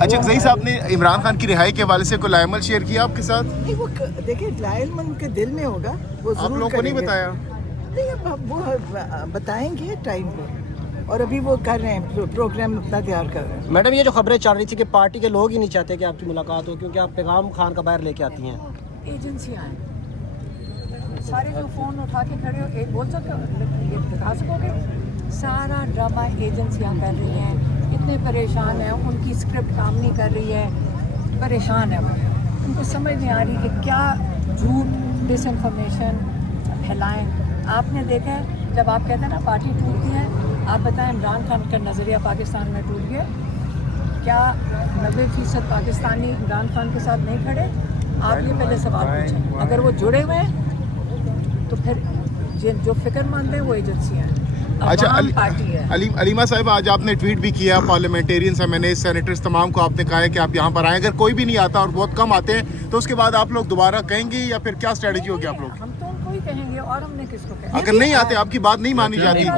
اچھا زئی صاحب نے عمران خان کی رہائی کے حوالے سے کوئی لائے عمل شیئر کیا آپ کے ساتھ؟ نہیں وہ دیکھیں لائے عمل ان کے دل میں ہوگا، وہ آپ ضرور لوگوں کو نہیں کریں گے۔ بتایا؟ نہیں اب وہ بتائیں گے ٹائم پہ، اور ابھی وہ کر رہے ہیں پروگرام اپنا تیار کر رہے ہیں۔ میڈم یہ جو خبریں چل رہی تھی کہ پارٹی کے لوگ ہی نہیں چاہتے کہ آپ کی ملاقات ہو کیونکہ آپ پیغام خان کا باہر لے کے آتی ہیں۔ ایجنسیاں ہیں، سارے جو فون اٹھا کے کھڑے ہو ایک بول سکتے ہو دکھا سکو گے؟ سارا ڈرامہ ایجنسیاں کر رہی ہیں، اتنے پریشان ہیں، ان کی اسکرپٹ کام نہیں کر رہی ہے، پریشان ہے وہ، ان کو سمجھ نہیں آ رہی کہ کیا جھوٹ ڈس انفارمیشن پھیلائیں۔ آپ نے دیکھا ہے جب آپ کہتے ہیں نا پارٹی ٹوٹتی ہے، آپ بتائیں عمران خان کا نظریہ پاکستان میں ٹوٹ گیا؟ کیا 90% پاکستانی عمران خان کے ساتھ نہیں کھڑے؟ آپ یہ پہلے سوال پوچھیں۔ اگر وہ جڑے ہوئے ہیں تو پھر جو فکر مند ہیں وہ ایجنسیاں ہیں، اچھا عوام پارٹی ہے۔ علیمہ صاحب آج آپ نے ٹویٹ بھی کیا پارلیمنٹیرینز ایم این اے سینیٹرز تمام کو آپ نے کہا ہے کہ آپ یہاں پر آئیں، اگر کوئی بھی نہیں آتا اور بہت کم آتے ہیں تو اس کے بعد آپ لوگ دوبارہ کہیں گے یا پھر کیا اسٹریٹجی ہوگی آپ لوگ؟ ہم تو ان کو ہی کہیں گے اور ہم نے کس کو کہیں؟ اگر نہیں آتے آپ کی بات نہیں مانی جاتی؟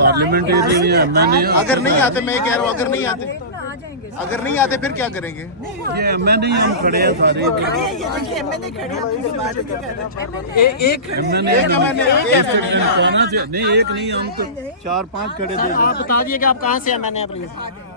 اگر نہیں آتے میں یہ کہہ رہا ہوں اگر نہیں آتے آ جائیں گے۔ اگر نہیں آتے پھر کیا کریں گے؟ یہ ایم این اے ہم کھڑے ہیں سارے، ایم این اے کھڑے ہیں، اپنی بات نہیں کر رہے۔ ایک نہیں ایک نہیں ہم تو 4-5 کھڑے تھے۔ آپ بتا دیے کہ آپ کہاں سے ہیں، میں نے پلیز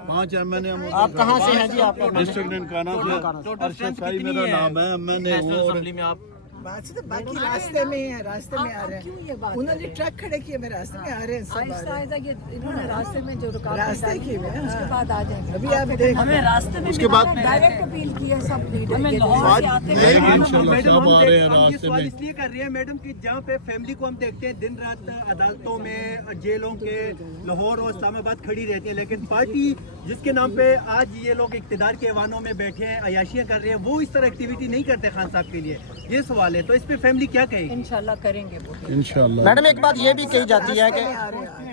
5 ایم این اے ہم۔ آپ کہاں سے ہیں جی؟ آپ ڈسٹرکٹ ننکانہ سے ارشد شاہی میرا نام ہے، ایم این اے ہوں۔ بات سے باقی راستے میں ہیں، راستے میں آ رہے ہیں، انہوں نے ٹرک کھڑے کیے، میں راستے میں آ رہے ہیں، سب آہستہ آہستہ یہ انہوں نے راستے میں جو رکاوٹ راستے کی ہوئے ہیں، اس کے بعد آ جائیں گے۔ ابھی آپ دیکھ ہمیں راستے میں اس کے بعد ڈائریکٹ اپیل کی ہے سب لیڈر، ہمیں آج لاہور سے آتے یہی ہیں۔ انشاءاللہ سب آ رہے ہیں ہم یہ راستے سوال میں۔ اس لیے کر رہے ہیں میڈم کہ جہاں پہ فیملی کو ہم دیکھتے ہیں دن رات عدالتوں میں جیلوں کے لاہور اور اسلام آباد کھڑی رہتی ہے، لیکن پارٹی جس کے نام پہ آج یہ لوگ اقتدار کے ایوانوں میں بیٹھے ہیں، عیاشیاں کر رہے ہیں، وہ اس طرح ایکٹیویٹی نہیں کرتے خان صاحب کے لیے، یہ سوال ہے تو اس پہ فیملی کیا کہے گی؟ انشاءاللہ کریں گے وہ۔ انشاءاللہ میڈم ایک بات یہ بھی کہی جاتی ہے کہ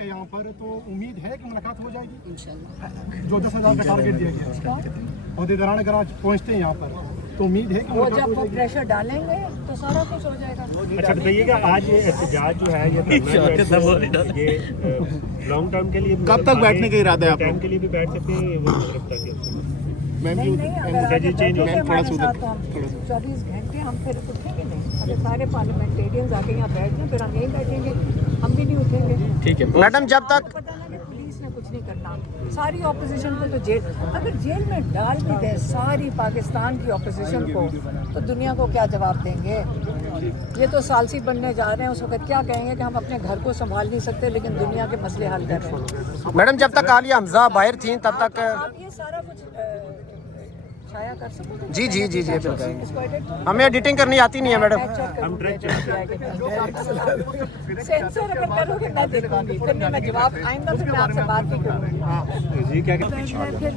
یہاں پر تو امید ہے کہ ملاقات ہو جائے گی جو 10,000 کا ٹارگیٹ دیا گیا عہدیداران اگر آج پہنچتے ہیں یہاں پر تو امید ہے کہ وہ جب وہ پریشر ڈالیں گے تو سارا کچھ ہو جائے گا۔ اچھا بتائیے کہ آج یہ احتجاج جو ہے یہ لانگ ٹرم کے لیے کب تک بیٹھنے کا ارادہ ہے آپ ٹائم لوگ؟ کے لیے بھی بیٹھ سکتے ہیں وہ رفتہ کے نہیں اگر جی چینج ہو آپ ہمارے ساتھ تو ہم 24 گھنٹے ہم پھر اٹھیں گے نہیں، اگر سارے پارلیمنٹیرینز آ کے یہاں بیٹھ جائیں پھر ہم یہیں بیٹھیں گے، ہم بھی نہیں اٹھیں گے۔ ٹھیک ہے میڈم، جب تک پتہ نا کہ پولیس نے کچھ نہیں کرنا، ساری اپوزیشن کو تو جیل، اگر جیل میں ڈال بھی دیں ساری پاکستان کی اپوزیشن کو تو دنیا کو کیا جواب دیں گے؟ یہ تو ثالثی بننے جا رہے ہیں، اس وقت کیا کہیں گے کہ ہم اپنے گھر کو سنبھال نہیں سکتے لیکن دنیا کے مسئلے حل کر رہے ہیں۔ میڈم جب تک عالیہ حمزہ باہر تھیں تب تک آپ یہ سارا کچھ شائع کر سکو گے؟ جی جی جی جی بالکل اس کو edit کرو۔ ہمیں ایڈیٹنگ کرنی آتی نہیں ہے میڈم۔ سینسر اگر کرو گے میں دیکھوں گی، پھر میں جواب آئندہ پھر میں آپ سے بات نہیں کروں گی۔ پھر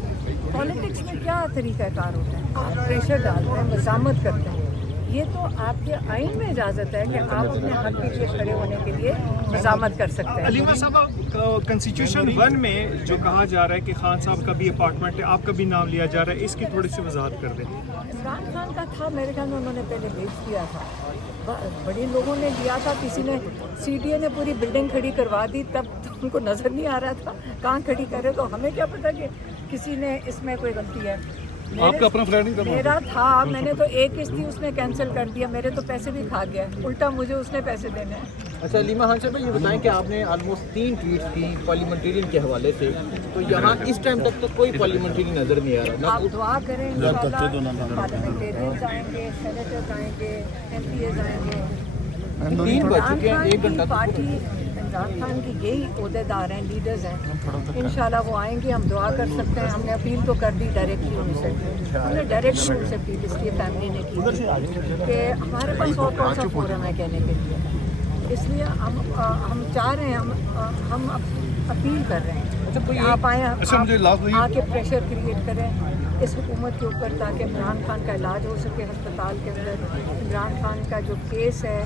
پالیٹکس میں کیا طریقہ کار ہوتا ہے؟ آپ پریشر ڈالتے ہیں، مزاحمت کرتے ہیں، یہ تو آپ کے آئین میں اجازت ہے کہ آپ اپنے حق کے لیے کھڑے ہونے کے لیے مزاحمت کر سکتے ہیں۔ علیمہ صاحب کنسٹیٹیوشن 1 میں جو کہا جا رہا ہے کہ خان صاحب کا بھی اپارٹمنٹ ہے، آپ کا بھی نام لیا جا رہا ہے، اس کی تھوڑی سی وضاحت کر دیں۔ عمران خان کا تھا میرے خیال میں، انہوں نے پہلے بیچ دیا تھا، بڑے لوگوں نے لیا تھا، کسی نے سی ڈی اے نے پوری بلڈنگ کھڑی کروا دی، تب ان کو نظر نہیں آ رہا تھا کہاں کھڑی کرے، تو ہمیں کیا پتا کہ کسی نے اس میں کوئی غلطی ہے۔ آپ کا اپنا فلیٹ نہیں تھا؟ میرا تھا، میں نے تو ایک قسط تھی اس نے کینسل کر دیا، میرے تو پیسے بھی کھا گیا، الٹا مجھے اس نے پیسے دینے ہیں۔ اچھا علیمہ خان صاحب یہ بتائیں کہ آپ نے آلموسٹ 3 ٹویٹس کی پارلیمنٹیرین کے حوالے سے، تو یہاں اس ٹائم تک تو کوئی پارلیمنٹیرین نظر نہیں آ رہا۔ آپ دعا کریں انشاءاللہ، پارلیمنٹیرینز آئیں گے، سینیٹرز آئیں گے، ایم پی ایز آئیں گے۔ 3 بج چکے ہیں، 1 گھنٹہ پارٹی عمران خان کی یہی عہدیدار ہیں، لیڈرز ہیں، انشاءاللہ وہ آئیں گے، ہم دعا کر سکتے ہیں۔ ہم نے اپیل تو کر دی ڈائریکٹلی ان سے، ہم نے ڈائریکٹلی ان سے اپیل اس لیے فیملی نے کی کہ ہمارے پاس اور کون سا فورم ہے کہنے کے لیے، اس لیے ہم چاہ رہے ہیں، ہم اپیل کر رہے ہیں کہ آپ آئیں، آ کے پریشر کریٹ کریں اس حکومت کے اوپر تاکہ عمران خان کا علاج ہو سکے ہسپتال کے اندر، عمران خان کا جو کیس ہے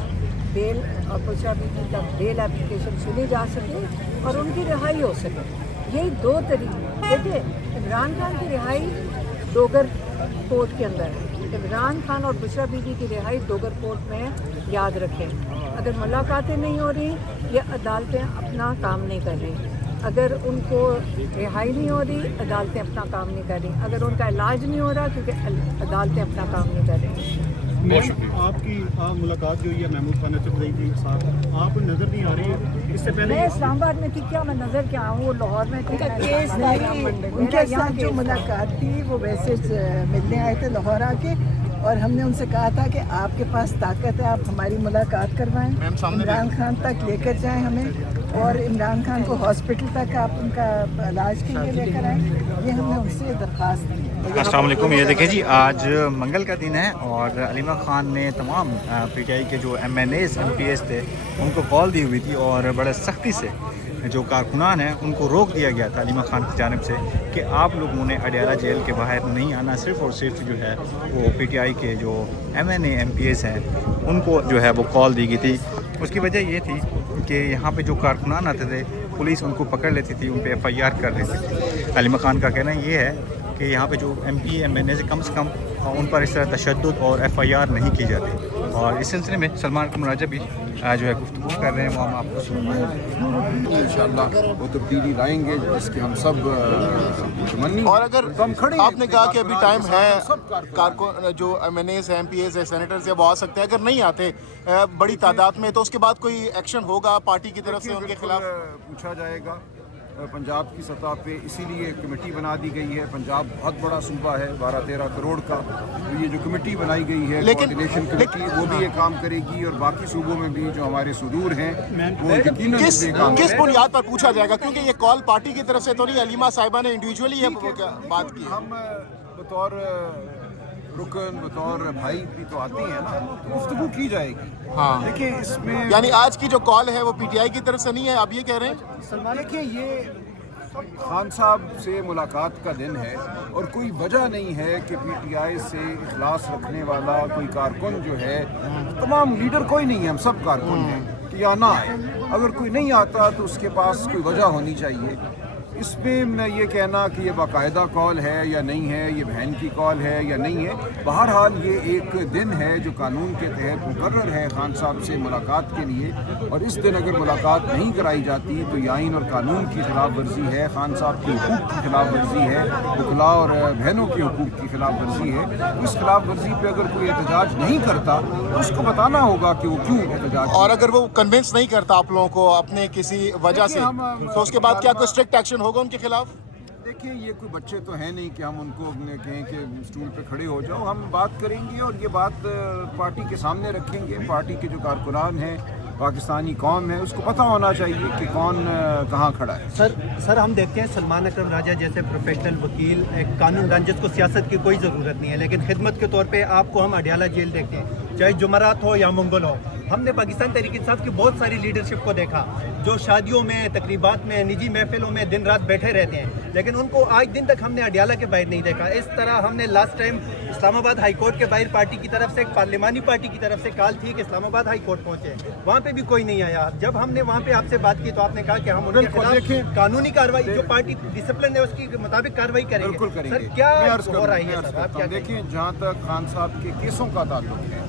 بیل اور بشرا بیوی کا بیل اپلیکیشن سنی جا سکے اور ان کی رہائی ہو سکے۔ یہی 2 طریقے، دیکھیے عمران خان کی رہائی ڈوگر کورٹ کے اندر ہے، عمران خان اور بشرا بیوی کی رہائی ڈوگر کورٹ میں یاد رکھیں۔ اگر ملاقاتیں نہیں ہو رہی یا عدالتیں اپنا کام نہیں کر رہی، اگر ان کو رہائی نہیں ہو رہی عدالتیں اپنا کام نہیں کر رہی، اگر ان کا علاج نہیں ہو رہا کیونکہ عدالتیں اپنا کام نہیں کر رہی۔ آپ کی ملاقات جو ہے محمود خان اطرفزئی کے ساتھ آپ نظر نہیں آ رہی ہے، اس سے پہلے میں اسلام آباد میں تھی، کیا میں نظر کیا آؤں؟ وہ لاہور میں تھی، ان کے ساتھ جو ملاقات تھی وہ ویسے ملنے آئے تھے لاہور آ کے، اور ہم نے ان سے کہا تھا کہ آپ کے پاس طاقت ہے، آپ ہماری ملاقات کروائیں، عمران خان تک لے کر جائیں ہمیں، اور عمران خان کو ہاسپٹل تک آپ ان کا علاج کے لیے لے کر آئیں، یہ ہم نے ان سے درخواست کی۔ السلام علیکم، یہ دیکھیں جی آج منگل کا دن ہے اور علیمہ خان نے تمام پی ٹی آئی کے جو M N As M P S تھے ان کو کال دی ہوئی تھی اور بڑے سختی سے جو کارکنان ہیں ان کو روک دیا گیا تھا علیمہ خان کی جانب سے کہ آپ لوگوں نے اڈیالہ جیل کے باہر نہیں آنا، صرف اور صرف جو ہے وہ پی ٹی آئی کے جو M N A M P S ہیں ان کو جو ہے وہ کال دی گئی تھی۔ اس کی وجہ یہ تھی کہ یہاں پہ جو کارکنان آتے تھے پولیس ان کو پکڑ لیتی تھی، ان پہ ایف آئی آر کر لیتی تھی۔ علیمہ خان کا کہنا یہ ہے کہ یہاں پہ جو ایم پی ایم این اے سے کم ان پر اس طرح تشدد اور ایف آئی آر نہیں کی جاتی، اور اس سلسلے میں سلمان اکرم راجہ بھی جو ہے گفتگو کر رہے ہیں، وہ ہم آپ کو سنائیں۔ انشاءاللہ وہ تبدیلی لائیں گے جس کے ہم سب متمنی۔ اور اگر آپ نے کہا کہ ابھی ٹائم ہے، کارکن جو M N As M P As ہے سینیٹرز وہ آ سکتے ہیں، اگر نہیں آتے بڑی تعداد میں تو اس کے بعد کوئی ایکشن ہوگا پارٹی کی طرف سے ان کے خلاف؟ پوچھا جائے گا پنجاب کی سطح پہ، اسی لیے کمیٹی بنا دی گئی ہے۔ پنجاب بہت بڑا صوبہ ہے، 12-13 کروڑ کا، تو یہ جو کمیٹی بنائی گئی ہے کوآرڈینیشن کمیٹی وہ بھی یہ کام کرے گی، اور باقی صوبوں میں بھی جو ہمارے صدور ہیں وہ یقیناً کس بنیاد پر پوچھا جائے گا؟ کیونکہ یہ کال پارٹی کی طرف سے تو نہیں، علیمہ صاحبہ نے انڈیویجولی بات کی۔ ہم بطور رکن بطور بھائی بھی تو آتے ہیں نا، تو گفتگو کی جائے گی۔ ہاں دیکھیں اس میں یعنی آج کی جو کال ہے وہ پی ٹی آئی کی طرف سے نہیں ہے، آپ یہ کہہ رہے ہیں؟ دیکھیں یہ خان صاحب سے ملاقات کا دن ہے، اور کوئی وجہ نہیں ہے کہ پی ٹی آئی سے اخلاص رکھنے والا کوئی کارکن جو ہے، تمام لیڈر کوئی نہیں ہے، ہم سب کارکن ہیں، کہ یا نہ آئے۔ اگر کوئی نہیں آتا تو اس کے پاس کوئی وجہ ہونی چاہیے۔ اس میں یہ کہنا کہ یہ باقاعدہ کال ہے یا نہیں ہے، یہ بہن کی کال ہے یا نہیں ہے، بہرحال یہ ایک دن ہے جو قانون کے تحت مقرر ہے خان صاحب سے ملاقات کے لیے، اور اس دن اگر ملاقات نہیں کرائی جاتی تو یہ آئین اور قانون کی خلاف ورزی ہے، خان صاحب کے حقوق کی خلاف ورزی ہے، وکلاء اور بہنوں کے حقوق کی خلاف ورزی ہے۔ اس خلاف ورزی پہ اگر کوئی احتجاج نہیں کرتا تو اس کو بتانا ہوگا کہ وہ کیوں احتجاج، اور اگر وہ کنونس نہیں کرتا آپ لوگوں کو اپنے کسی وجہ سے تو اس کے بعد کیا کوئی اسٹرکٹ ایکشن ہوگا ان کے خلاف؟ دیکھیں یہ کوئی بچے تو ہیں نہیں کہ ہم ان کو کہیں کہ اسٹول پہ کھڑے ہو جاؤ، ہم بات کریں گے اور یہ بات پارٹی کے سامنے رکھیں گے۔ پارٹی کے جو کارکنان ہیں، پاکستانی قوم ہے، اس کو پتہ ہونا چاہیے کہ کون کہاں کھڑا ہے۔ سر ہم دیکھتے ہیں سلمان اکرم راجہ جیسے پروفیشنل وکیل، ایک قانون دان جس کو سیاست کی کوئی ضرورت نہیں ہے، لیکن خدمت کے طور پہ آپ کو ہم اڈیالہ جیل دیکھتے ہیں، چاہے جمعرات ہو یا منگل ہو۔ ہم نے پاکستان تحریک انصاف کی بہت ساری لیڈرشپ کو دیکھا جو شادیوں میں، تقریبات میں، نجی محفلوں میں دن رات بیٹھے رہتے ہیں، لیکن ان کو آج دن تک ہم نے اڈیالہ کے باہر نہیں دیکھا۔ اس طرح ہم نے لاسٹ ٹائم اسلام آباد ہائی کورٹ کے باہر پارٹی کی طرف سے، ایک پارلیمانی پارٹی کی طرف سے کال تھی کہ اسلام آباد ہائی کورٹ پہنچے، وہاں پہ بھی کوئی نہیں آیا۔ جب ہم نے وہاں پہ آپ سے بات کی تو آپ نے کہا کہ ہم ان کے خلاف قانونی کارروائی، جو پارٹی ڈسپلن ہے اس کی مطابق کارروائی کریں گے۔ بالکل کریں گے۔ سر کیا ہو رہا ہے سر؟ آپ کیا دیکھیں، جہاں تک خان صاحب کے کیسوں کا تعلق ہے،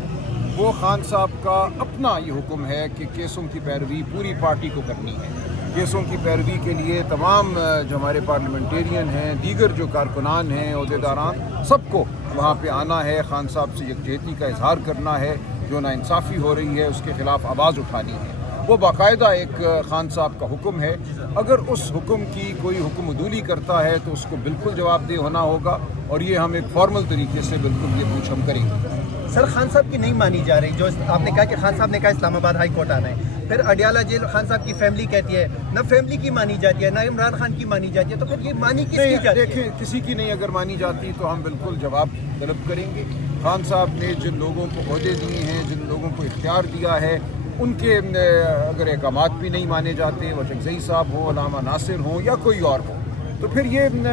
وہ خان صاحب کا اپنا یہ حکم ہے کہ کیسوں کی پیروی پوری پارٹی کو کرنی ہے۔ کیسوں کی پیروی کے لیے تمام جو ہمارے پارلیمنٹیرین ہیں، دیگر جو کارکنان ہیں، عہدیداران، سب کو وہاں پہ آنا ہے، خان صاحب سے یکجہتی کا اظہار کرنا ہے، جو ناانصافی ہو رہی ہے اس کے خلاف آواز اٹھانی ہے۔ وہ باقاعدہ ایک خان صاحب کا حکم ہے، اگر اس حکم کی کوئی حکم عدولی کرتا ہے تو اس کو بالکل جواب دہ ہونا ہوگا، اور یہ ہم ایک فارمل طریقے سے بالکل یہ پوچھ ہم کریں گے۔ سر خان صاحب کی نہیں مانی جا رہی، جو آپ نے کہا کہ خان صاحب نے کہا اسلام آباد ہائی کورٹ آنا ہے، پھر اڈیالہ جیل خان صاحب کی فیملی کہتی ہے، نہ فیملی کی مانی جاتی ہے، نہ عمران خان کی مانی جاتی ہے، تو پھر یہ مانی کس کی جاتی ہے؟ دیکھیں، کسی کی نہیں اگر مانی جاتی تو ہم بالکل جواب طلب کریں گے۔ خان صاحب نے جن لوگوں کو عہدے دیے ہیں، جن لوگوں کو اختیار دیا ہے، ان کے اگر احکامات بھی نہیں مانے جاتے، وہ اکرم صاحب ہوں، علامہ ناصر ہوں یا کوئی اور ہو، تو پھر یہ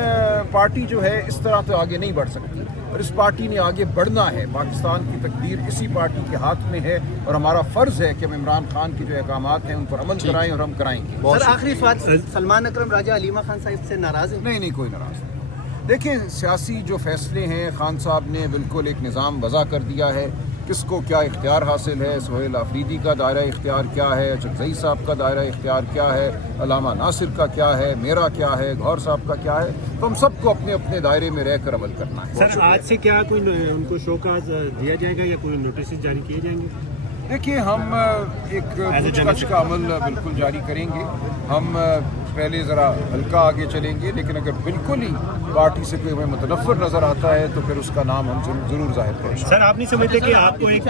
پارٹی جو ہے اس طرح تو آگے نہیں بڑھ سکتی، اور اس پارٹی نے آگے بڑھنا ہے۔ پاکستان کی تقدیر اسی پارٹی کے ہاتھ میں ہے، اور ہمارا فرض ہے کہ ہم عمران خان کے جو احکامات ہیں ان پر عمل کرائیں، اور ہم کرائیں گے۔ سر آخری سوال، سلمان اکرم راجہ علیمہ خان صاحب سے ناراض ہیں؟ نہیں، کوئی ناراض نہیں۔ دیکھیں سیاسی جو فیصلے ہیں خان صاحب نے بالکل ایک نظام وضع کر دیا ہے، کس کو کیا اختیار حاصل ہے، سہیل آفریدی کا دائرہ اختیار کیا ہے، چکزئی صاحب کا دائرہ اختیار کیا ہے، علامہ ناصر کا کیا ہے، میرا کیا ہے، گوہر صاحب کا کیا ہے، تو ہم سب کو اپنے اپنے دائرے میں رہ کر عمل کرنا ہے. سر آج سے کیا کوئی ان کو شوکاز دیا جائے گا یا کوئی نوٹس جاری کیے جائیں گے؟ دیکھیے ہم ایک پوچھ گچھ کا عمل بالکل جاری کریں گے. ہم پہلے ذرا ہلکا آگے چلیں گے، لیکن اگر بالکل ہی پارٹی سے کوئی ہمیں متنفر نظر آتا ہے تو پھر اس کا نام ہم ضرور ظاہر کریں گے. سر آپ نہیں سمجھتے کہ آپ کو ایک